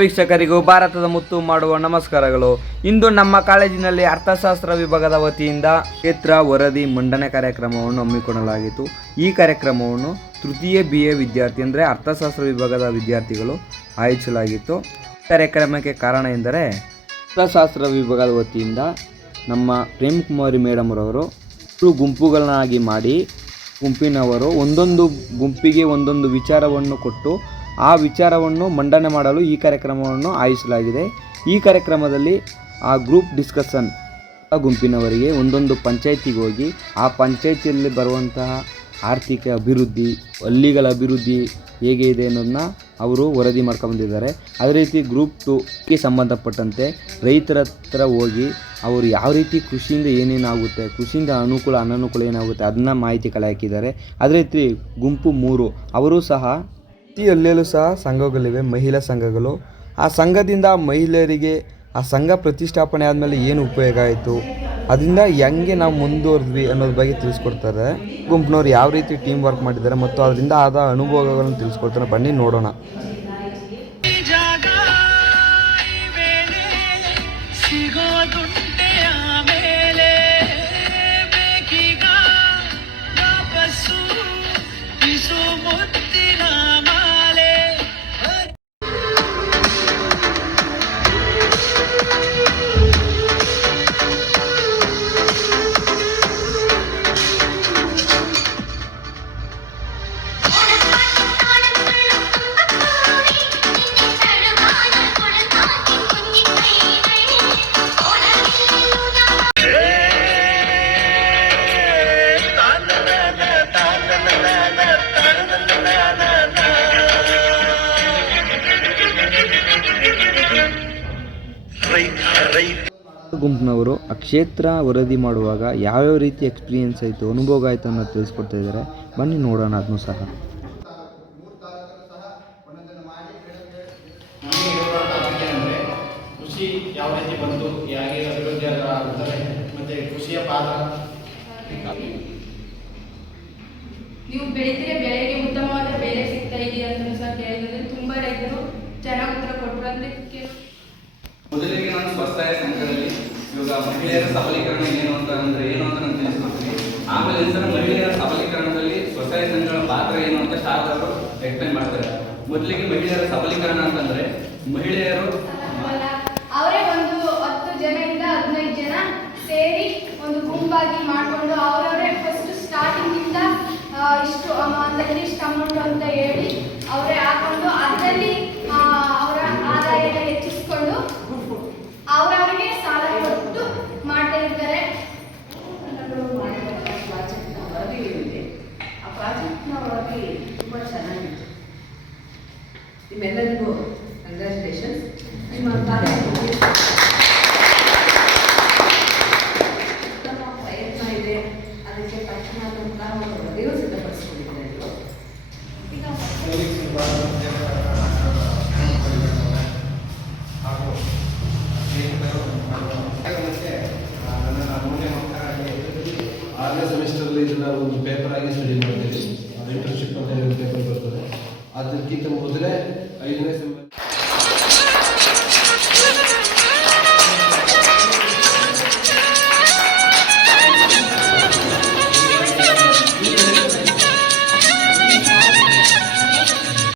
ವೀಕ್ಷಕರಿಗೂ ಭಾರತದ ಮುತ್ತು ಮಾಡುವ ನಮಸ್ಕಾರಗಳು. ಇಂದು ನಮ್ಮ ಕಾಲೇಜಿನಲ್ಲಿ ಅರ್ಥಶಾಸ್ತ್ರ ವಿಭಾಗದ ವತಿಯಿಂದ ಕ್ಷೇತ್ರ ವರದಿ ಮಂಡನೆ ಕಾರ್ಯಕ್ರಮವನ್ನು ಹಮ್ಮಿಕೊಳ್ಳಲಾಗಿತ್ತು. ಈ ಕಾರ್ಯಕ್ರಮವನ್ನು ತೃತೀಯ BA ವಿದ್ಯಾರ್ಥಿ ಅಂದರೆ ಅರ್ಥಶಾಸ್ತ್ರ ವಿಭಾಗದ ವಿದ್ಯಾರ್ಥಿಗಳು ಆಯೋಜಿಸಲಾಗಿತ್ತು. ಕಾರ್ಯಕ್ರಮಕ್ಕೆ ಕಾರಣ ಎಂದರೆ ಅರ್ಥಶಾಸ್ತ್ರ ವಿಭಾಗದ ವತಿಯಿಂದ ನಮ್ಮ ಪ್ರೇಮಕುಮಾರಿ ಮೇಡಮ್ರವರು ಗುಂಪುಗಳನ್ನಾಗಿ ಮಾಡಿ ಗುಂಪಿನವರು ಒಂದೊಂದು ಗುಂಪಿಗೆ ಒಂದೊಂದು ವಿಚಾರವನ್ನು ಕೊಟ್ಟು ಆ ವಿಚಾರವನ್ನು ಮಂಡನೆ ಮಾಡಲು ಈ ಕಾರ್ಯಕ್ರಮವನ್ನು ಆಯೋಜಿಸಲಾಗಿದೆ. ಈ ಕಾರ್ಯಕ್ರಮದಲ್ಲಿ ಆ ಗ್ರೂಪ್ ಡಿಸ್ಕಷನ್ ಗುಂಪಿನವರಿಗೆ ಒಂದೊಂದು ಪಂಚಾಯಿತಿಗೆ ಹೋಗಿ ಆ ಪಂಚಾಯಿತಿಯಲ್ಲಿ ಬರುವಂತಹ ಆರ್ಥಿಕ ಅಭಿವೃದ್ಧಿ, ಹಳ್ಳಿಗಳ ಅಭಿವೃದ್ಧಿ ಹೇಗೆ ಇದೆ ಅನ್ನೋದನ್ನ ಅವರು ವರದಿ ಮಾಡ್ಕೊಂಡ್ಬಂದಿದ್ದಾರೆ. ಅದೇ ರೀತಿ ಗ್ರೂಪ್ 2ಗೆ ಸಂಬಂಧಪಟ್ಟಂತೆ ರೈತರ ಹತ್ರ ಹೋಗಿ ಅವರು ಯಾವ ರೀತಿ ಕೃಷಿಯಿಂದ ಏನೇನಾಗುತ್ತೆ, ಕೃಷಿಯಿಂದ ಅನುಕೂಲ ಅನನುಕೂಲ ಏನಾಗುತ್ತೆ ಅದನ್ನ ಮಾಹಿತಿ ಕಲೆ ಹಾಕಿದ್ದಾರೆ. ಅದೇ ರೀತಿ ಗುಂಪು 3 ಅವರು ಸಹ ಹಳ್ಳಿಯಲ್ಲೂ ಸಹ ಸಂಘಗಳಿವೆ, ಮಹಿಳಾ ಸಂಘಗಳು. ಆ ಸಂಘದಿಂದ ಮಹಿಳೆಯರಿಗೆ ಆ ಸಂಘ ಪ್ರತಿಷ್ಠಾಪನೆ ಆದಮೇಲೆ ಏನು ಉಪಯೋಗ ಆಯಿತು, ಅದರಿಂದ ಹೆಂಗೆ ನಾವು ಮುಂದುವರೆದ್ವಿ ಅನ್ನೋದ್ರ ಬಗ್ಗೆ ತಿಳಿಸ್ಕೊಡ್ತಾರೆ. ಗುಂಪಿನವ್ರು ಯಾವ ರೀತಿ ಟೀಮ್ ವರ್ಕ್ ಮಾಡಿದ್ದಾರೆ ಮತ್ತು ಅದರಿಂದ ಆದ ಅನುಭವಗಳನ್ನು ತಿಳಿಸ್ಕೊಡ್ತಾರೆ. ಬನ್ನಿ ನೋಡೋಣ. ಗುಂಪಿನವರು ಆ ಕ್ಷೇತ್ರ ವರದಿ ಮಾಡುವಾಗ ಯಾವ್ಯಾವ ರೀತಿ ಎಕ್ಸ್ಪೀರಿಯನ್ಸ್ ಆಯಿತು, ಅನುಭವ ಆಯಿತು ಅನ್ನೋದು ತಿಳಿಸ್ಕೊಡ್ತಾ ಇದ್ದಾರೆ. ಬನ್ನಿ ನೋಡೋಣ ಅದನ್ನು ಸಹ. ಕೃಷಿ ಯಾವ ರೀತಿ ಬಂತು, ಹೇಗೆ ಅಭಿವೃದ್ಧಿ ಆಗುತ್ತದೆ ಮತ್ತು ಕೃಷಿಯ ಪಾತ್ರ. ನೀವು ಬೆಳೀತಿರೋ ಬೆಳೆಗೆ ಉತ್ತಮವಾದ ಬೆಲೆ ಸಿಗ್ತಾ ಇದೆಯಾ ಅಂತ ಸಹ ಕೇಳಿದ್ರೆ ತುಂಬ ರೈತರು ಚೆನ್ನಾಗಿ ಉತ್ತರ ಕೊಟ್ಟರು. ಅಂದರೆ ಮೊದಲಿಗೆ ನಾನು ಸ್ವಸಹಾಯ ಸಂಘದಲ್ಲಿ ಇವಾಗ ಮಹಿಳೆಯರ ಸಬಲೀಕರಣ ಏನು ಅಂತ ನಾನು ತಿಳಿಸ್ಕೊಡ್ತೀನಿ. ಆಮೇಲೆ ಸರ್ ಮಹಿಳೆಯರ ಸಬಲೀಕರಣದಲ್ಲಿ ಸ್ವಸಹಾಯ ಸಂಘಗಳ ಪಾತ್ರ ಏನು ಅಂತ ಶಾರದವರು ಎಕ್ಸ್ಪ್ಲೈನ್ ಮಾಡ್ತಾರೆ. ಮೊದಲಿಗೆ ಮಹಿಳೆಯರ ಸಬಲೀಕರಣ ಅಂತಂದ್ರೆ ಮಹಿಳೆಯರು ಅವರೇ ಒಂದು 10 ಜನರಿಂದ 15 ಜನ ಸೇರಿ ಒಂದು ಗುಂಪಾಗಿ ಮಾಡಿಕೊಂಡು ಅವರವರೇ ಫಸ್ಟ್ ಸ್ಟಾರ್ಟಿಂಗಿಂದ ಇಷ್ಟು ಅಮೌಂಟ್ ಅಂತ ಹೇಳಿ ಅವರೇ ಹಾಕೊಂಡು ಅದರಲ್ಲಿ ಅವರ ಆದಾಯನ ಹೆಚ್ಚಿಸ್ಕೊಂಡು ಅವರವರಿಗೆ ಸಾಲ ಕೊಟ್ಟು ಮಾಡ್ತಾ ಇರ್ತಾರೆ. ಆ ಪ್ರಾಜೆಕ್ಟ್ನ ವರದಿ ತುಂಬ ಚೆನ್ನಾಗಿತ್ತು. ನಿಮ್ಮೆಲ್ಲರಿಗೂ ಕಂಗ್ರ್ಯಾಚುಲೇಷನ್ಸ್. ನಿಮ್ಮ ಉತ್ತಮ ಪ್ರಯತ್ನ ಇದೆ. ಅದಕ್ಕೆ ತಕ್ಷಣ ಒಂದು ವರದಿಯೂ ಸಿದ್ಧಪಡಿಸ್ಕೊಂಡಿದ್ದಾರೆ. ಆರನೇ ಸೆಮಿಸ್ಟರ್ಲಿ ಇದನ್ನು ಒಂದು ಪೇಪರ್ ಆಗಿ ಸ್ಟಡಿ ಮಾಡ್ತೀವಿ. ಇಂಟರ್ನ್ಶಿಪ್ ಅಂತ ಹೇಳಿ ಪೇಪರ್ ಬರ್ತದೆ. ಅದಕ್ಕಿಂತ ಮೊದಲೇ 5ನೇ ಸೆಮಿಸ್ಟರ್